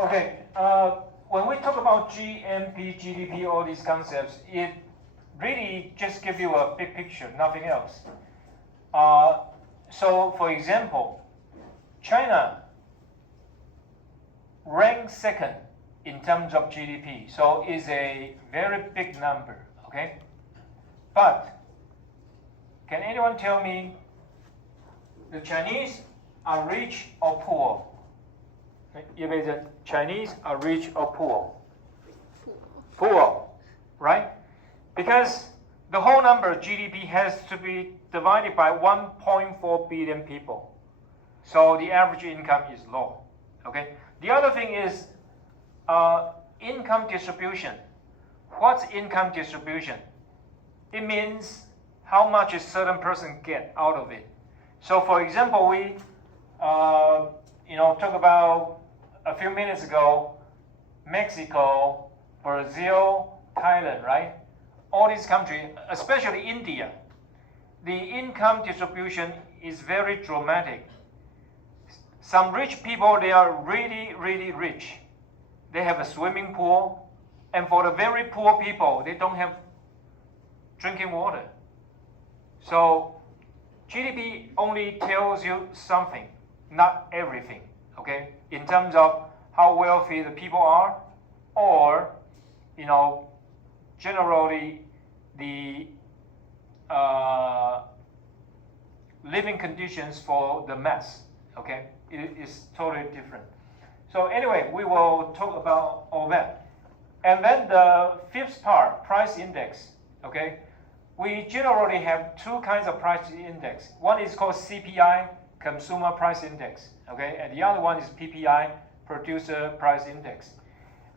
Okay, when we talk about GNP, GDP, all these concepts, it really just gives you a big picture, nothing else. So, for example, China ranks second in terms of GDP, so it's a very big number, okay? But can anyone tell me the Chinese are rich or poor? 意味着 Chinese are rich or poor? Poor, right? Because the whole number GDP has to be divided by 1.4 billion people. So the average income is low, okay? The other thing is income distribution. What's income distribution? It means how much a certain person get out of it. So for example, we talk about a few minutes ago, Mexico, Brazil, Thailand, right? All these countries, especially India, the income distribution is very dramatic. Some rich people, they are really, really rich. They have a swimming pool, and for the very poor people, they don't have drinking water. So GDP only tells you something, not everything, okay? In terms of how wealthy the people are, or, generally the living conditions for the mass, okay? It is totally different. So anyway, we will talk about all that. And then the fifth part, price index, okay? We generally have two kinds of price index. One is called CPI, Consumer Price Index, okay? And the other one is PPI, Producer Price Index.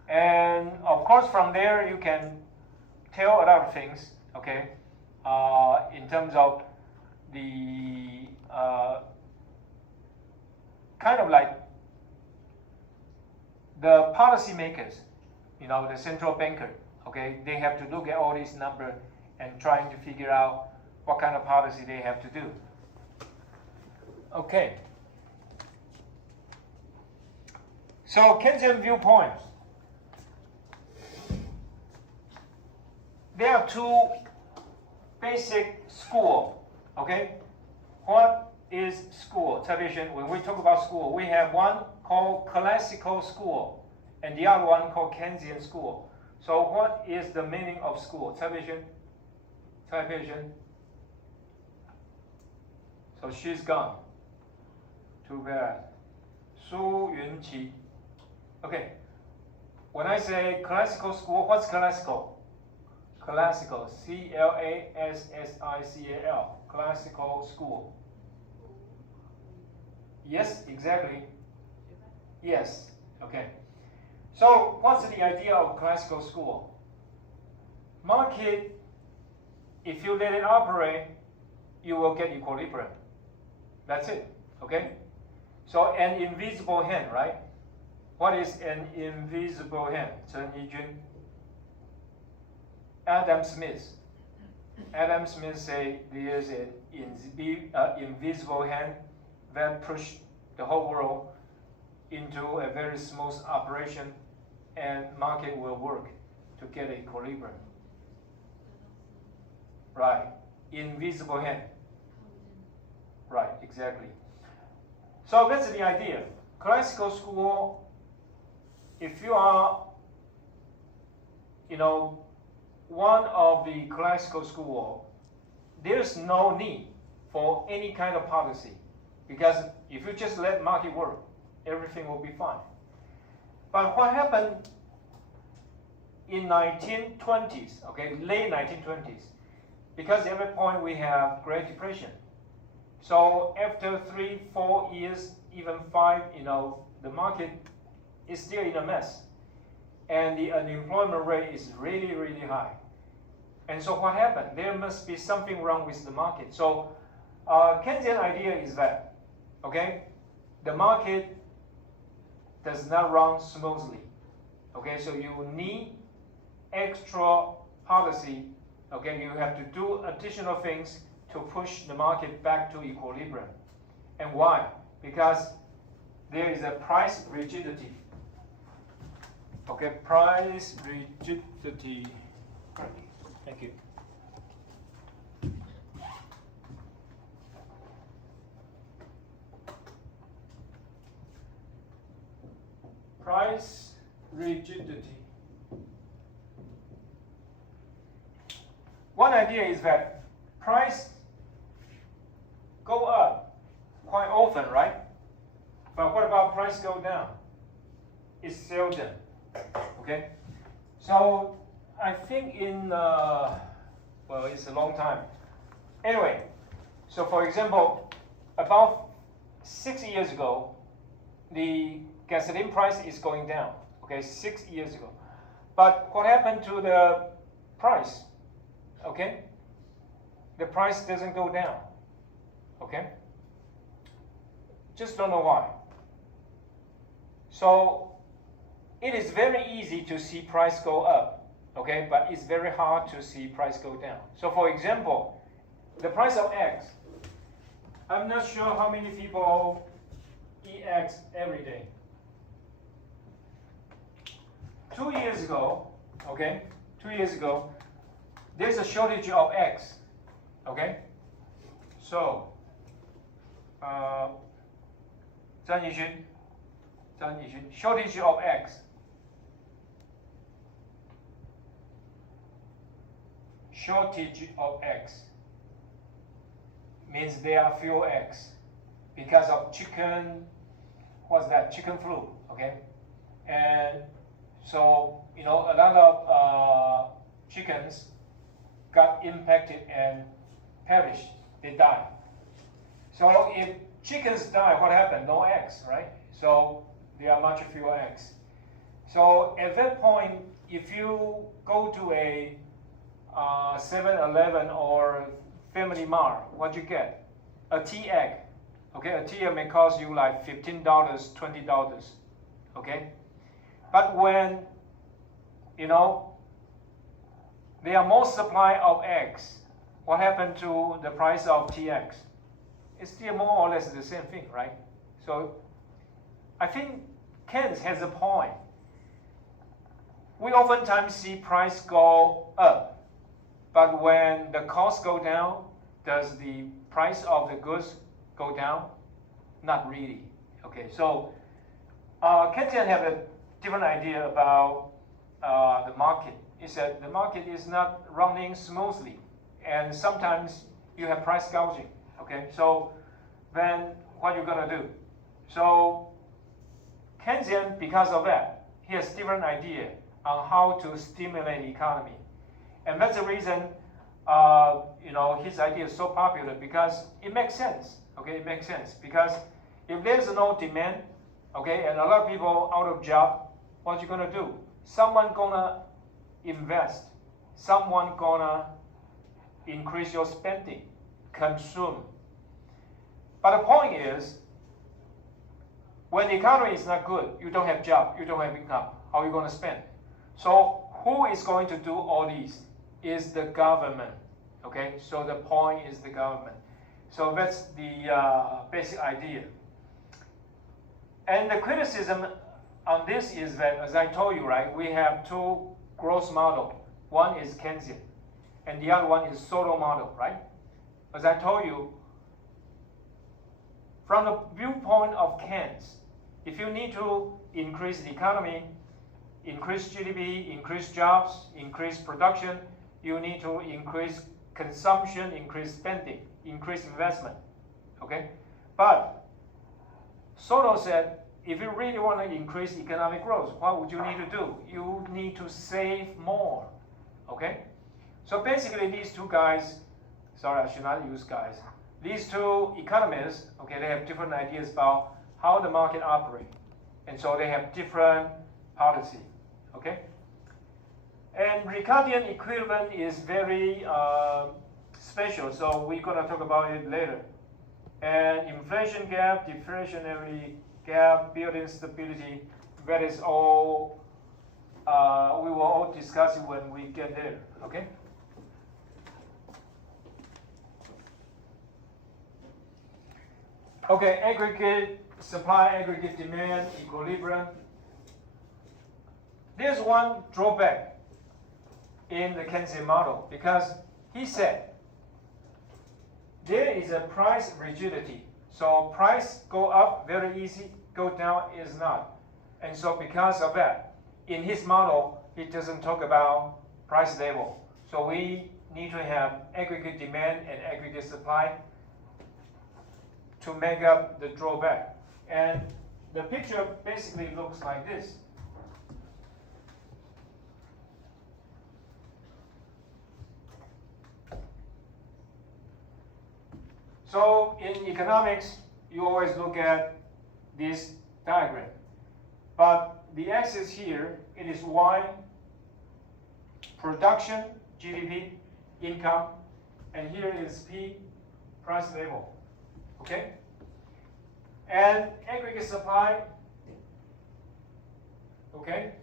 And of course, from there, you can tell a lot of things, okay? In terms of the kind of like the policymakers, the central banker, okay? They have to look at all these numbers and trying to figure out what kind of policy they have to do. Okay. So Keynesian viewpoint. There are two basic schools, okay? What is school? Television. When we talk about school, we have one called classical school and the other one called Keynesian school. So what is the meaning of school? Television. So she's gone. Too bad. Su Yunqi. Okay. When I say classical school, what's classical? Classical. C-L-A-S-S-I-C-A-L. Classical school. Yes, exactly. Yes. Okay. So what's the idea of classical school? Market, if you let it operate, you will get equilibrium. That's it, okay? So an invisible hand, right? What is an invisible hand? Chen Yijun. Adam Smith. Adam Smith say there's an invisible hand that pushed the whole world into a very smooth operation, and market will work to get equilibrium. Right, invisible hand. Right, exactly. So that's the idea. Classical school, if you are, one of the classical school, there's no need for any kind of policy, because if you just let market work, everything will be fine. But what happened in 1920s, okay, late 1920s, because at that point we have Great Depression. So after 3-4 years, even 5, the market is still in a mess. And the unemployment rate is really, really high. And so what happened? There must be something wrong with the market. So Keynesian idea is that, okay, the market does not run smoothly. Okay, so you need extra policy. Okay, you have to do additional things to push the market back to equilibrium. And why? Because there is a price rigidity. Okay, price rigidity. Thank you. Price rigidity. One idea is that price go up quite often, right? But what about price go down? It's seldom. Okay, so I think in well, it's a long time. Anyway, so for example, about 6 years ago, the gasoline price is going down. Okay, 6 years ago. But what happened to the price? Okay, the price doesn't go down. Okay, just don't know why. So it is very easy to see price go up, okay, but it's very hard to see price go down. So for example, the price of eggs. I'm not sure how many people eat eggs every day. 2 years ago, okay, 2 years ago, there's a shortage of eggs, okay? So, Zhang Yixun, shortage of eggs. Shortage of eggs means there are few eggs because of chicken, what's that, chicken flu, okay? And so, you know, a lot of chickens got impacted and perished, they died. So if chickens die, what happened? No eggs, right? So there are much fewer eggs. So at that point, if you go to a 7-Eleven or Family Mart, what you get? A tea egg. Okay, a tea egg may cost you like $15, $20. Okay, but when you know there are more supply of eggs, what happened to the price of tea eggs? It's still more or less the same thing, right? So I think Keynes has a point. We oftentimes see price go up. But when the costs go down, does the price of the goods go down? Not really. Okay, so Keynesian have a different idea about the market. He said the market is not running smoothly, and sometimes you have price gouging. Okay, so then what you're gonna do? So Keynesian, because of that, he has different idea on how to stimulate the economy. And that's the reason, you know, his idea is so popular because it makes sense. Okay, it makes sense because if there's no demand, okay, and a lot of people out of job, what you gonna do? Someone gonna invest. Someone gonna increase your spending, consume. But the point is, when the economy is not good, you don't have job, you don't have income. How are you gonna spend? So who is going to do all these? Is the government, okay? So the point is the government. So that's the basic idea. And the criticism on this is that, as I told you, right, we have two growth models. One is Keynesian, and the other one is Soto model, right? As I told you, from the viewpoint of Keynes, if you need to increase the economy, increase GDP, increase jobs, increase production, you need to increase consumption, increase spending, increase investment, okay? But Soto said, if you really want to increase economic growth, what would you need to do? You need to save more, okay? So basically these two guys, sorry, I should not use guys. These two economists, okay, they have different ideas about how the market operates. And so they have different policy, okay? And Ricardian equivalent is very special, so we're going to talk about it later. And inflation gap, deflationary gap, building stability, that is all, we will all discuss it when we get there, okay? Okay, aggregate supply, aggregate demand, equilibrium. there's one drawback in the Keynesian model because he said there is a price rigidity. So price go up very easy, go down is not. And so because of that, in his model, he doesn't talk about price level. So we need to have aggregate demand and aggregate supply to make up the drawback. And the picture basically looks like this. So in economics, you always look at this diagram. But the axis here, it is Y, production, GDP, income, and here is P, price level. Okay? And aggregate supply, okay?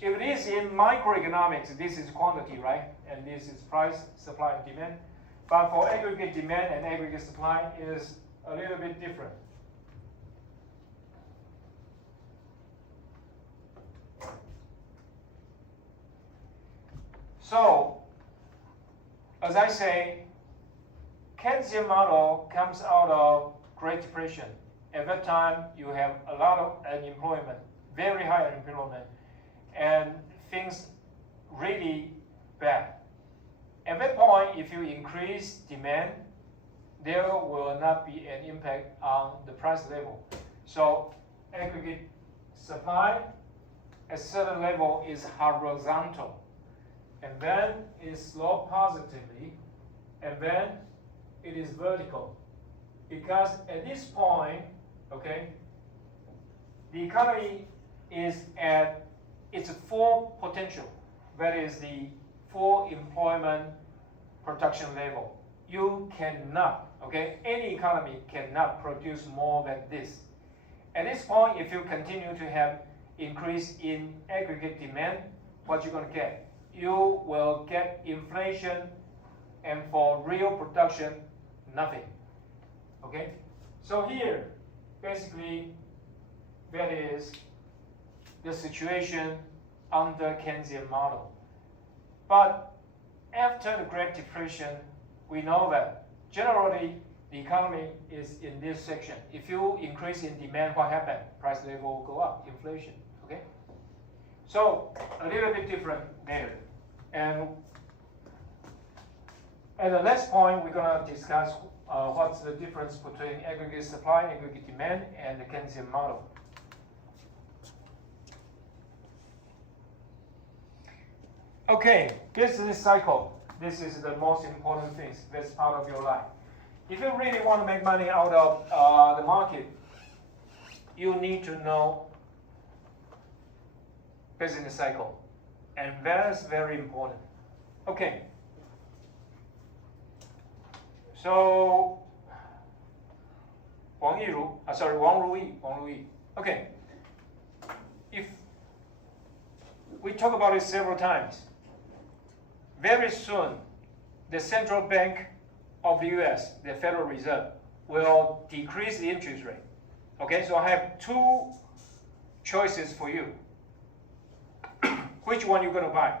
If it is in microeconomics, this is quantity, right? And this is price, supply, and demand. But for aggregate demand and aggregate supply, it is a little bit different. So, as I say, Keynesian model comes out of Great Depression. At that time, you have a lot of unemployment, very high unemployment, and things really bad. At that point, if you increase demand, there will not be an impact on the price level. So aggregate supply at certain level is horizontal, and then it slopes positively, and then it is vertical. Because at this point, okay, the economy is at its full potential. That is the full employment production level. You cannot, okay, any economy cannot produce more than this. At this point, if you continue to have increase in aggregate demand, what you're going to get? You will get inflation, and for real production, nothing. Okay? So here, basically, that is the situation under Keynesian model. But after the Great Depression, we know that generally the economy is in this section. If you increase in demand, what happens? Price level will go up, inflation. Okay? So a little bit different there. And at the next point, we're going to discuss what's the difference between aggregate supply, aggregate demand, and the Keynesian model. Okay, business cycle. This is the most important thing. That's part of your life. If you really want to make money out of the market, you need to know business cycle. And that's very important. Okay. So, Wang Ruyi. Okay. If we talk about it several times, very soon, the central bank of the US, the Federal Reserve, will decrease the interest rate. Okay, so I have two choices for you. Which one you're going to buy?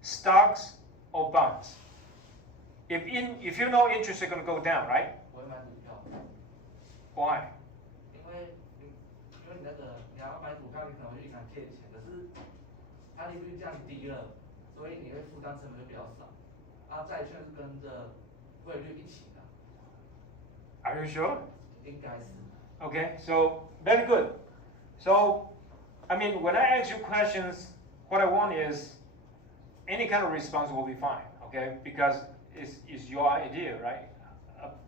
Stocks or bonds? If you know interest is going to go down, right? Why? 因为你要买股票，你可能会去银行借钱，可是它利率降低了，所以你会负担成本就比较少。啊，债券是跟着汇率一起的。Are you sure? 应该是。Okay, so very good. So, I mean, when I ask you questions, what I want is any kind of response will be fine. Okay, because it's your idea, right?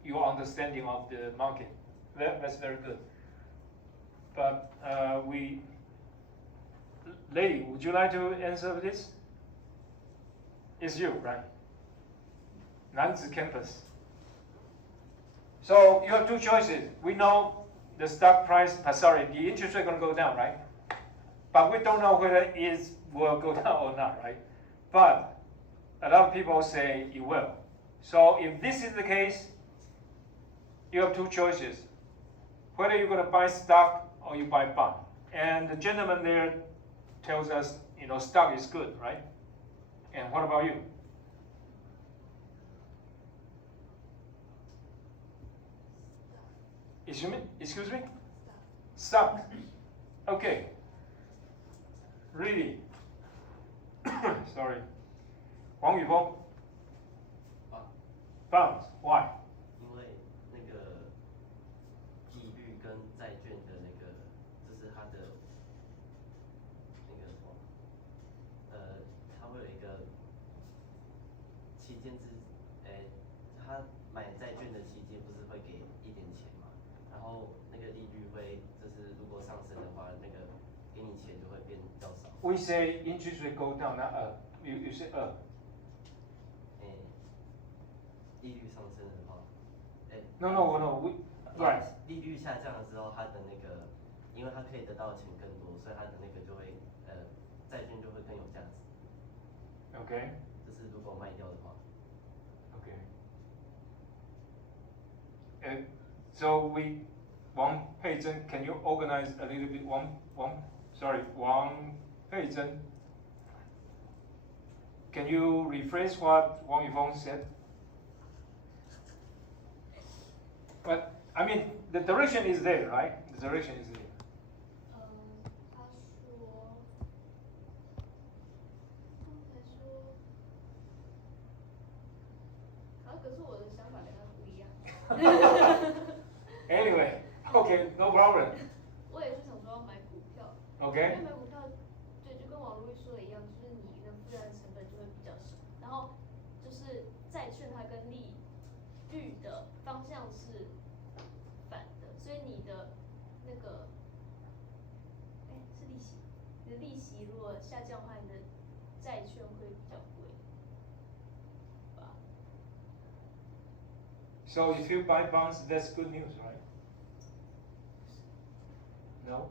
Your understanding of the market. That's very good. But lady, would you like to answer this? It's you, right? Nanzi campus. So you have two choices. We know the stock price, the interest rate going to go down, right? But we don't know whether it will go down or not, right? But a lot of people say it will. So if this is the case, you have two choices. whether you're going to buy stock or you buy bond. And the gentleman there tells us, stock is good, right? And what about you? Excuse me? Stock. Okay. Really? Sorry. 黄宇峰。Bonds. Why? 因为那个利率跟债券的那个，这是它的那个什么，它会有一个期间他买债券的期间不是会给一点钱嘛，然后那个利率会，就是如果上升的话，那个给你钱就会变较少。We say interest rate go down, not up. You say up. 利率上升的话，No. Right. 利率下降了之后，它的那个，因为它可以得到的钱更多，所以它的那个就会债券就会更有价值。Okay. 就是如果卖掉的话。Okay. So Wang Peizhen, can you organize a little bit? Wang Peizhen. Can you rephrase what Wang Yifeng said? But I mean, the direction is there, right? The direction is there. 可是我的想法跟他不一样。Anyway, okay, no problem. 我也是想说要买股票。Okay. 因为买股票，对，就跟网络说的一样，就是你能负担的成本就会比较少。然后就是债券它跟利率的方向是反的，所以你的那个，是利息，你的利息如果下降的话，你的债券会比较贵，吧？ So if you buy bonds, that's good news, right? No.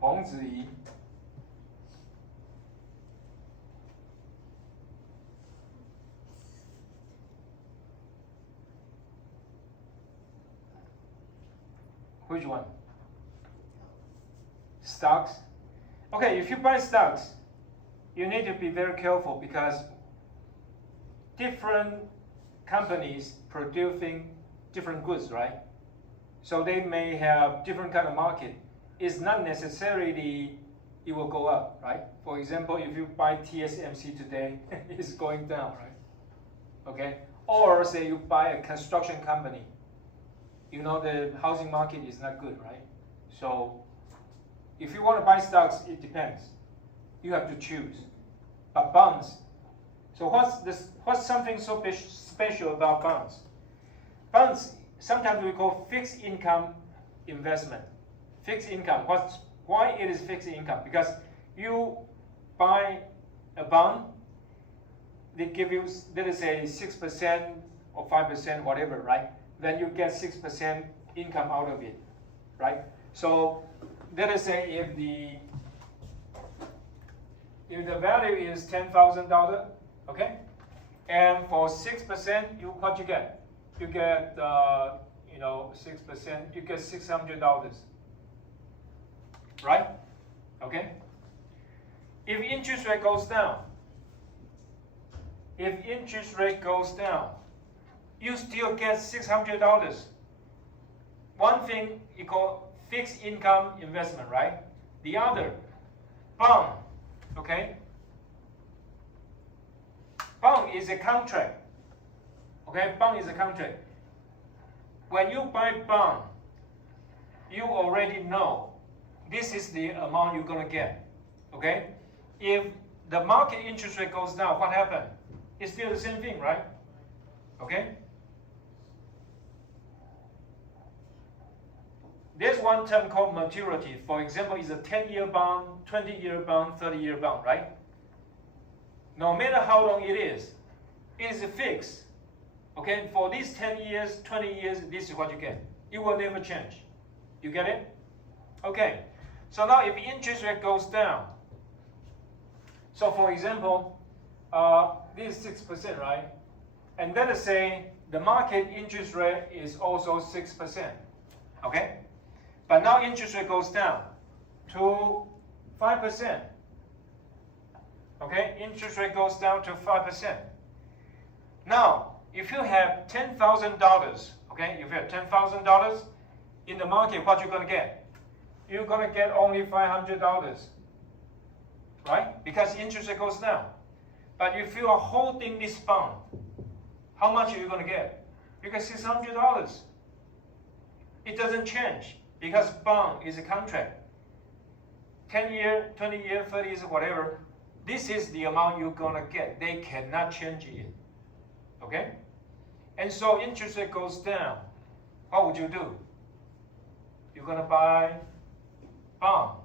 洪子怡。Which one? Stocks. Okay, if you buy stocks, you need to be very careful because different companies producing different goods, right? So they may have different kind of market. It's not necessarily it will go up, right? For example, if you buy TSMC today, it's going down, right? Okay? Or say you buy a construction company. You know the housing market is not good, right? So if you want to buy stocks, it depends. You have to choose. But bonds. So what's something so special about bonds? Bonds, sometimes we call fixed income investment. Fixed income. Why it is fixed income? Because you buy a bond, they give you, let us say, 6% or 5%, whatever, right? Then you get 6% income out of it, right? So let us say if the value is $10,000, okay, and for 6%, what you get? You get 6%, you get $600, right? Okay. If interest rate goes down, you still get $600. One thing you call fixed income investment, right? The other, bond, okay? Bond is a contract, okay? Bond is a contract. When you buy bond, you already know this is the amount you're gonna get, okay? If the market interest rate goes down, what happened? It's still the same thing, right? Okay? There's one term called maturity. For example, it's a 10-year bond, 20-year bond, 30-year bond, right? No matter how long it is fixed. Okay, for these 10 years, 20 years, this is what you get. It will never change. You get it? Okay, so now if interest rate goes down, so for example, this is 6%, right? And let us say the market interest rate is also 6%. Okay? But now interest rate goes down to 5%. Okay? Interest rate goes down to 5%. Now, if you have $10,000, okay, if you have $10,000 in the market, what you're going to get? You're going to get only $500, right? Because interest rate goes down. But if you are holding this bond, how much are you going to get? You get $600. It doesn't change because bond is a contract. 10 year, 20 year, 30 years, whatever. This is the amount you're going to get. They cannot change it. Okay? And so interest rate goes down. What would you do? You're going to buy bond.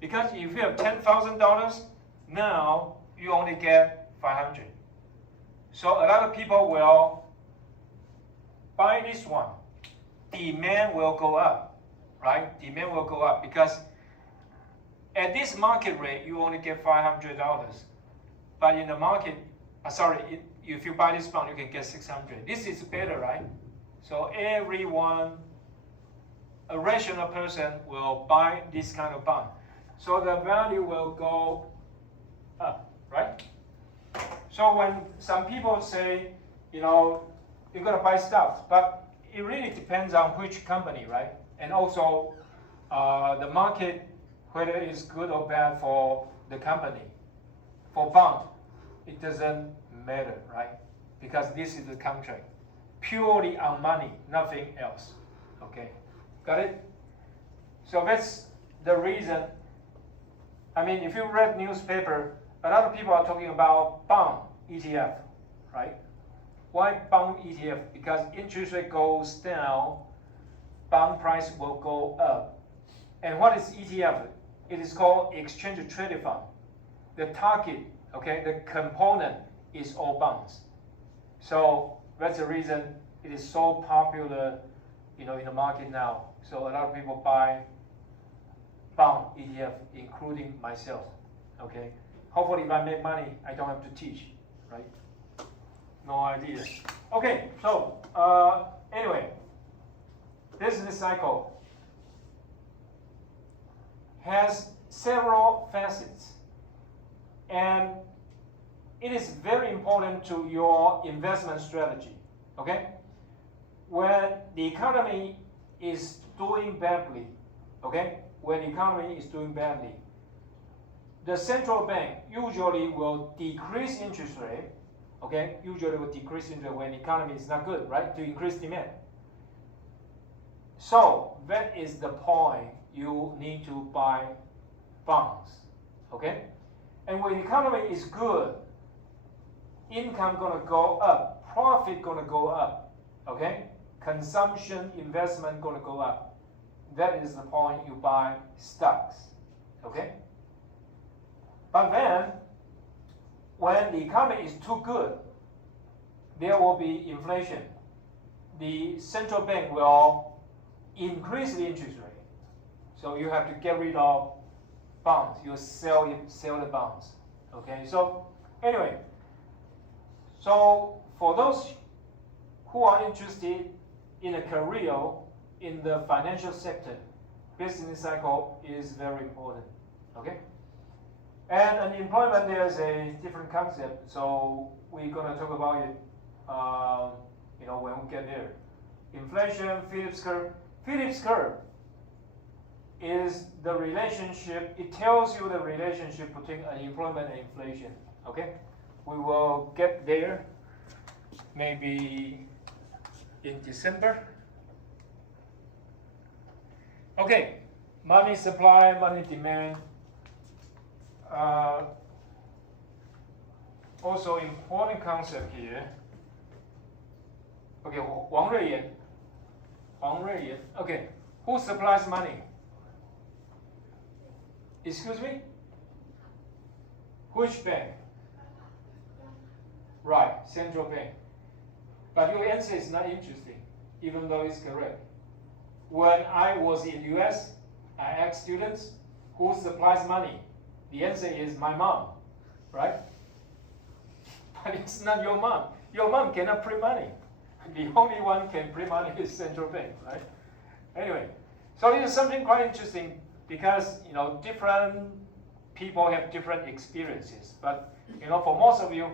Because if you have $10,000, now you only get $500. So a lot of people will buy this one. Demand will go up, right? Demand will go up because at this market rate, you only get $500. But in the market, if you buy this bond, you can get $600. This is better, right? So everyone, a rational person will buy this kind of bond. So the value will go up, right? So when some people say, you're going to buy stocks, but it really depends on which company, right? And also the market, whether it's good or bad for the company. For bond, it doesn't matter, right? Because this is the contract. Purely on money, nothing else. Okay, got it? So that's the reason. I mean, if you read newspaper, a lot of people are talking about bond ETF, right? Why bond ETF? Because interest rate goes down, bond price will go up. And what is ETF? It is called exchange traded fund. The target, okay, the component is all bonds. So that's the reason it is so popular, in the market now. So a lot of people buy bond ETF, including myself. Okay. Hopefully, if I make money, I don't have to teach, right? No idea. Okay. So anyway, business cycle has several facets, and it is very important to your investment strategy. Okay. When the economy is doing badly, okay, when the economy is doing badly, the central bank usually will decrease interest rate, okay, usually will decrease interest rate when the economy is not good, right, to increase demand. So that is the point you need to buy bonds, okay? And when the economy is good, income gonna go up, profit gonna go up, okay? Consumption, investment gonna go up. That is the point you buy stocks, okay? But then, when the economy is too good, there will be inflation. The central bank will increase the interest rate. So you have to get rid of bonds. You sell the bonds, okay? So anyway, so for those who are interested in a career in the financial sector, business cycle is very important, okay? And unemployment, there's a different concept, so we're gonna talk about it, when we get there. Inflation, Phillips curve. Phillips curve is the relationship, it tells you the relationship between unemployment and inflation, okay? We will get there maybe in December. Okay, money supply, money demand. Also important concept here. Okay, Wang Ruiyan. Okay, who supplies money? Excuse me? Which bank? Right, central bank. But your answer is not interesting, even though it's correct. When I was in US, I asked students, who supplies money? The answer is my mom, right? But it's not your mom. Your mom cannot print money. the only one can print money is central bank, right? Anyway, so this is something quite interesting because different people have different experiences. But for most of you,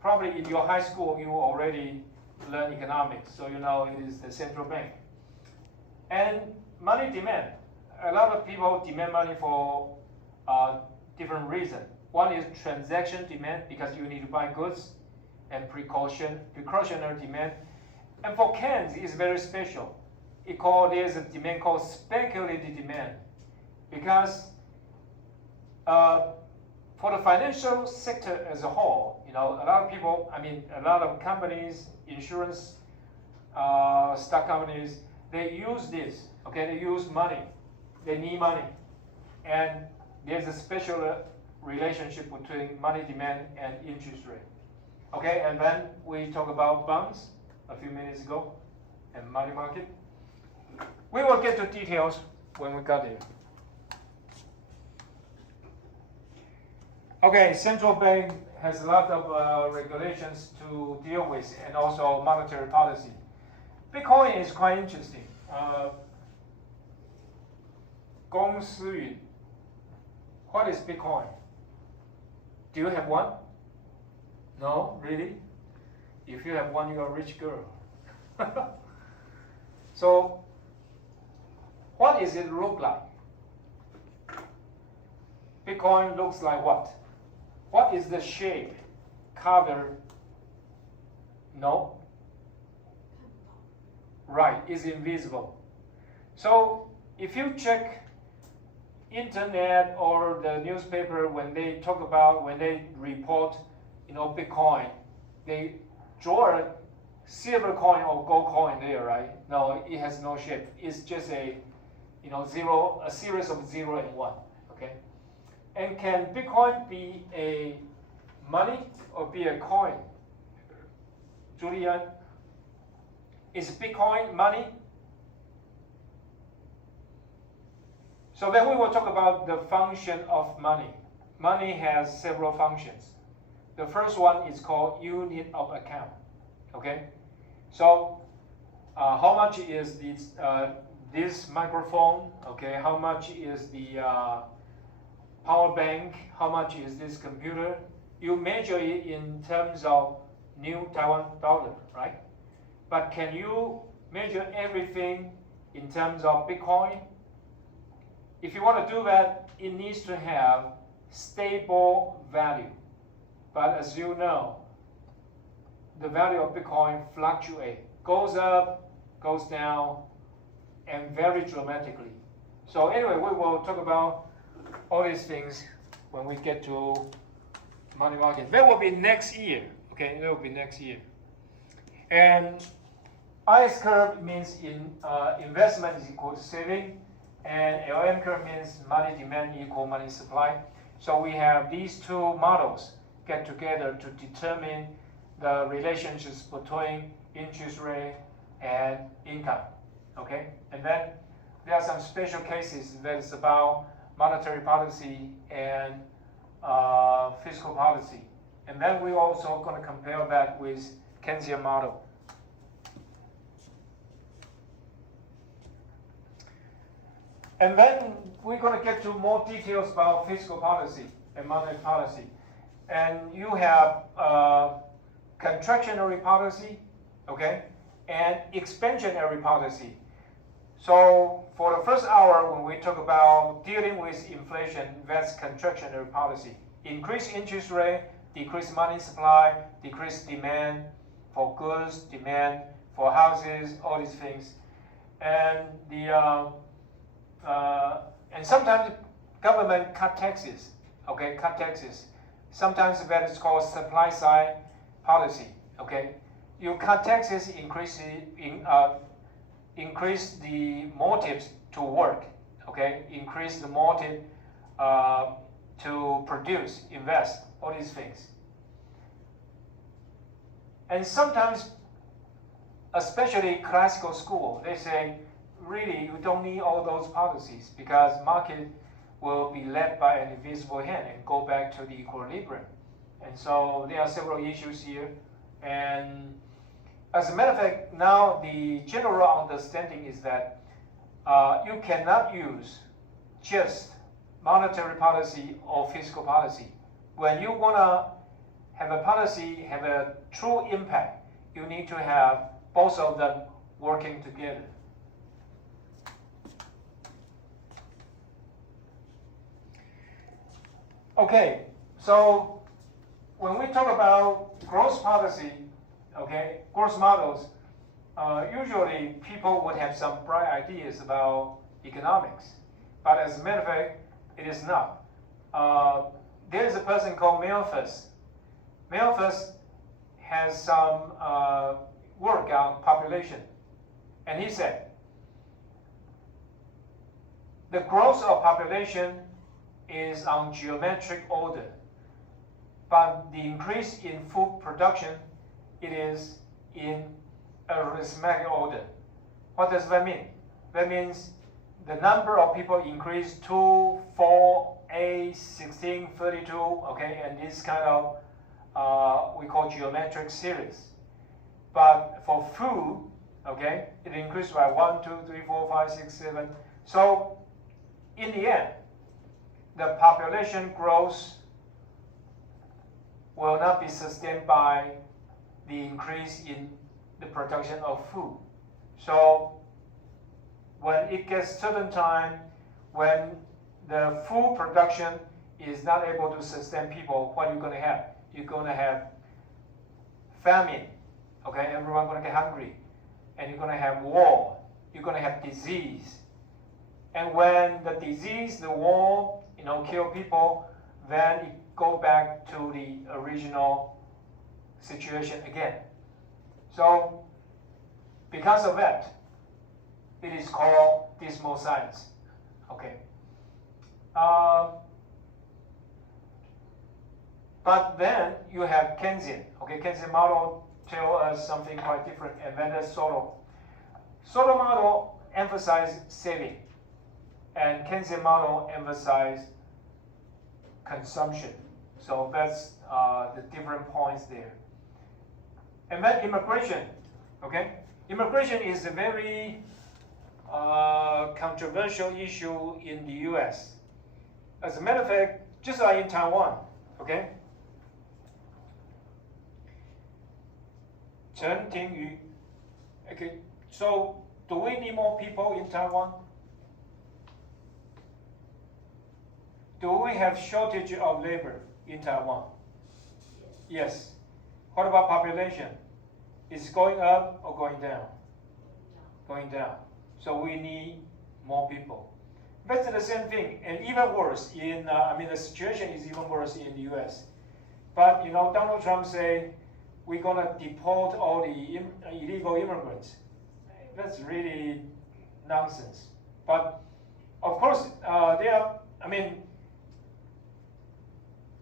probably in your high school you already learn economics, so it is the central bank. And money demand. A lot of people demand money for different reasons. One is transaction demand because you need to buy goods, and precautionary demand. And for Keynes, it's very special. There's a demand called speculative demand because for the financial sector as a whole, a lot of people, a lot of companies, insurance, stock companies, they use this. Okay, they use money. They need money, and there's a special relationship between money demand and interest rate. Okay, and then we talked about bonds a few minutes ago and money market. We will get to details when we got there. Okay, central bank has a lot of regulations to deal with and also monetary policy. Bitcoin is quite interesting. 公司云. What is Bitcoin? Do you have one? No, really? If you have one, you're a rich girl. So, what does it look like? Bitcoin looks like what? What is the shape? Color? No? Right, it's invisible. So, if you check internet or the newspaper when they report Bitcoin, they draw a silver coin or gold coin there, right? No, it has no shape. It's just a series of 0 and 1. Okay. And can Bitcoin be a money or be a coin? Julian, is Bitcoin money? So then we will talk about the function of money. Money has several functions. The first one is called unit of account. Okay, so how much is this microphone? Okay, how much is the power bank? How much is this computer? You measure it in terms of new Taiwan dollar, right? But can you measure everything in terms of Bitcoin? If you want to do that, it needs to have stable value. But as you know, the value of Bitcoin fluctuates, goes up, goes down, and very dramatically. So anyway, we will talk about all these things when we get to money market. That will be next year. Okay, that will be next year. And IS curve means investment is equal to saving, and LM curve means money demand equal money supply. So we have these two models get together to determine the relationships between interest rate and income. Okay, and then there are some special cases that is about monetary policy and fiscal policy. And then we're also going to compare that with Keynesian model. And then we're going to get to more details about fiscal policy and monetary policy. And you have contractionary policy, okay, and expansionary policy. So for the first hour, when we talk about dealing with inflation, that's contractionary policy. Increase interest rate, decrease money supply, decrease demand for goods, demand for houses, all these things. And and sometimes government cut taxes, okay, cut taxes. Sometimes that is called supply side policy, okay. You cut taxes, increase the motives to work, okay, increase the motive to produce, invest, all these things. And sometimes, especially classical school, they say, really, you don't need all those policies because market will be led by an invisible hand and go back to the equilibrium. And so there are several issues here. And As a matter of fact, now the general understanding is that you cannot use just monetary policy or fiscal policy. When you want to have a policy, have a true impact, you need to have both of them working together. Okay, so when we talk about growth policy, okay, growth models, usually people would have some bright ideas about economics, but as a matter of fact, it is not. There is a person called Malthus. Malthus has some work on population, and he said, the growth of population is on geometric order, but the increase in food production, it is in arithmetic order. What does that mean? That means the number of people increase 2, 4, 8, 16, 32, okay, and this kind of we call geometric series. But for food, okay, it increased by 1, 2, 3, 4, 5, 6, 7. So in the end, the population growth will not be sustained by the increase in the production of food. So when it gets certain time, when the food production is not able to sustain people, what you're going to have? You're going to have famine. Okay, everyone's going to get hungry, and you're going to have war. You're going to have disease. And when the disease, the war, kill people, then it go back to the original situation again. So because of that, it is called dismal science. Okay. But then you have Keynesian. Okay, Keynesian model tell us something quite different, and then there's Soto. Soto model emphasize saving, and Keynesian model emphasize consumption. So that's the different points there. And then immigration. Okay, immigration is a very controversial issue in the U.S. As a matter of fact, just like in Taiwan, okay. Chen Tingyu. Okay, so do we need more people in Taiwan? Do we have shortage of labor in Taiwan? Yes. What about population? Is it going up or going down? Going down. So we need more people. That's the same thing, and even worse in, the situation is even worse in the U.S. But, Donald Trump say, we're gonna deport all the illegal immigrants. That's really nonsense. But, of course,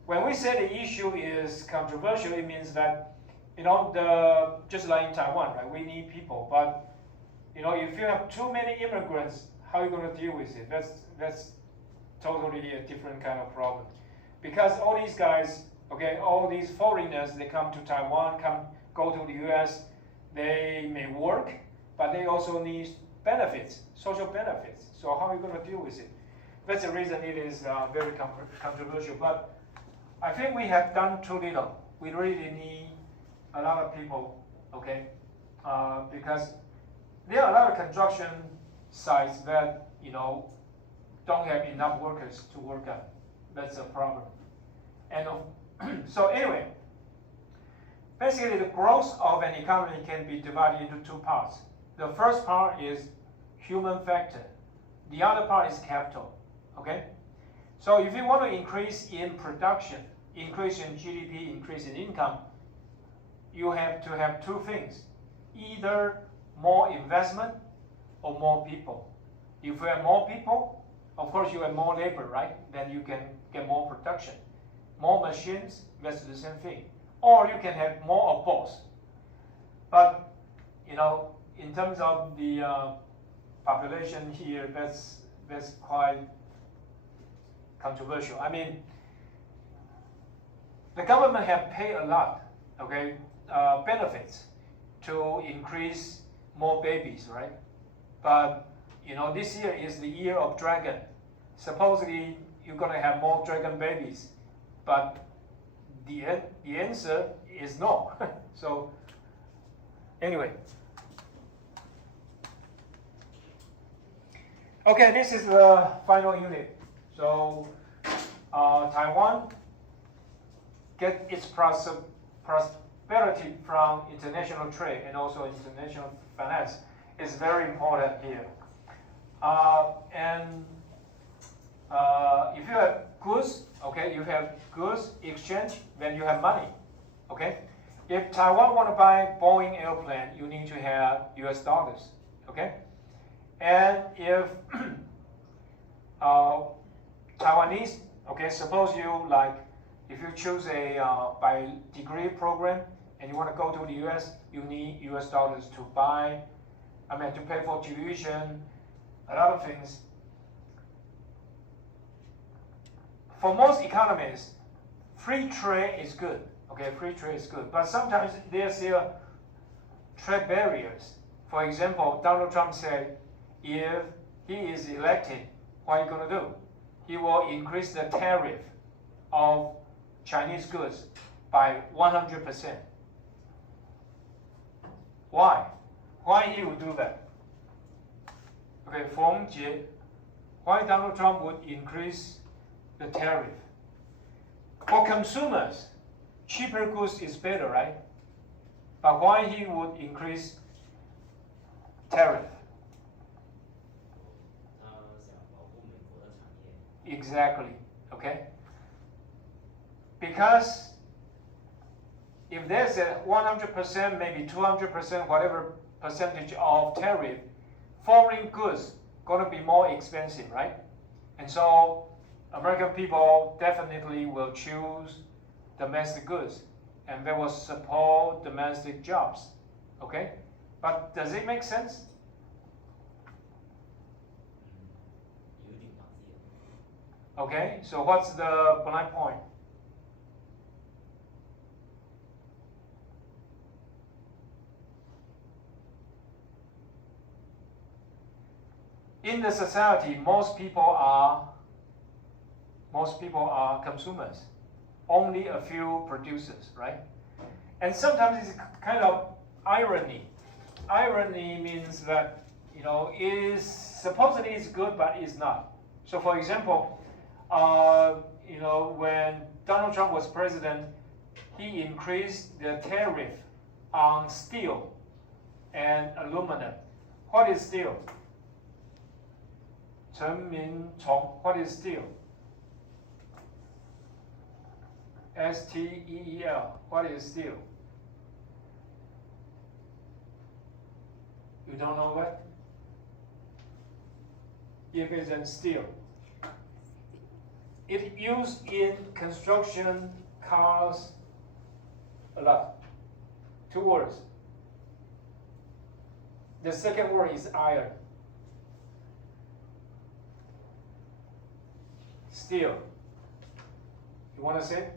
when we say the issue is controversial, it means that, just like in Taiwan, right, we need people. But, if you have too many immigrants, how are you going to deal with it? That's totally a different kind of problem. Because all these guys, okay, all these foreigners, they come to Taiwan, go to the US, they may work, but they also need benefits, social benefits. So how are you going to deal with it? That's the reason it is very controversial. But I think we have done too little. We really need a lot of people, okay? Because there are a lot of construction sites that, don't have enough workers to work on. That's a problem. And so anyway, basically the growth of an economy can be divided into two parts. The first part is human factor. The other part is capital, okay? So if you want to increase in production, increase in GDP, increase in income, you have to have two things. Either more investment or more people. If you have more people, of course you have more labor, right? Then you can get more production. More machines, that's the same thing. Or you can have more of both. But, in terms of the population here, that's quite controversial. The government have paid a lot, okay, benefits to increase more babies, right? But this year is the year of dragon. Supposedly you're gonna have more dragon babies, but the answer is no. So anyway, okay, this is the final unit. So Taiwan get its prosperity from international trade and also international finance is very important here. If you have goods, okay, you have goods exchange, then you have money, okay? If Taiwan want to buy Boeing airplane, you need to have US dollars, okay? And if Taiwanese, okay, suppose you if you choose a by degree program and you want to go to the US, you need US dollars to to pay for tuition, a lot of things. For most economists, free trade is good. Okay, free trade is good, but sometimes there's still trade barriers. For example, Donald Trump said, if he is elected, what are you going to do? He will increase the tariff of Chinese goods by 100%. Why? Why he would do that? Okay, Feng Jie, why Donald Trump would increase the tariff? For consumers, cheaper goods is better, right? But why he would increase tariff? Exactly, okay? Because if there's a 100%, maybe 200%, whatever percentage of tariff, foreign goods gonna be more expensive, right? And so American people definitely will choose domestic goods, and they will support domestic jobs, okay? But does it make sense? Okay, so what's the blind point? In the society, most people are consumers. Only a few producers, right? And sometimes it's kind of irony. Irony means that is supposedly it's good, but it's not. So, for example, when Donald Trump was president, he increased the tariff on steel and aluminum. What is steel? Chen Min-chong, what is steel? S-T-E-E-L, what is steel? You don't know what? If it's in steel. It's used in construction, cars, a lot. 2 words. The second word is iron. Steel. You want to say?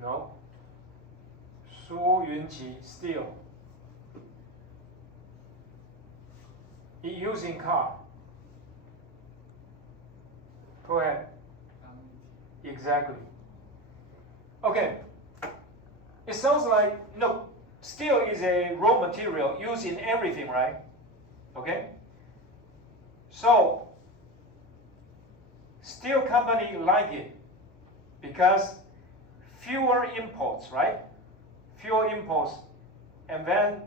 No. Su Yunqi, steel. It used in car. Go ahead. Exactly. Okay. It sounds like, look, steel is a raw material used in everything, right? Okay? So, steel company like it because fewer imports, right? Fewer imports, and then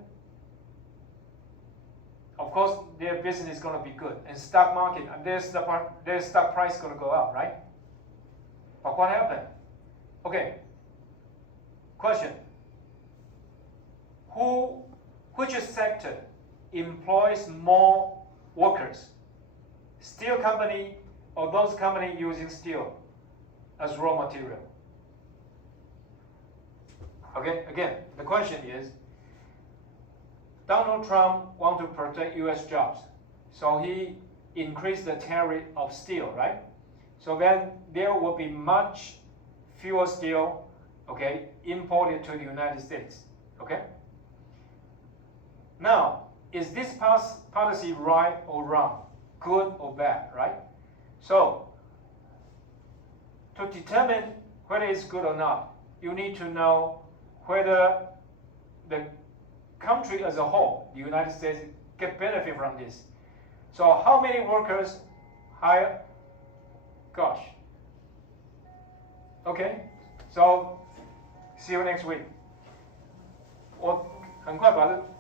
of course their business is going to be good, and stock market and their stock price is going to go up, right? But what happened? Okay. Question: which sector employs more workers? Steel company or those companies using steel as raw material? Okay, again, the question is, Donald Trump wants to protect US jobs, so he increased the tariff of steel, right? So then there will be much fewer steel, okay, imported to the United States, okay? Now, is this policy right or wrong, good or bad, right? So, to determine whether it's good or not, you need to know whether the country as a whole, the United States, get benefit from this. So how many workers hire? Gosh. Okay, so see you next week. 我很快把这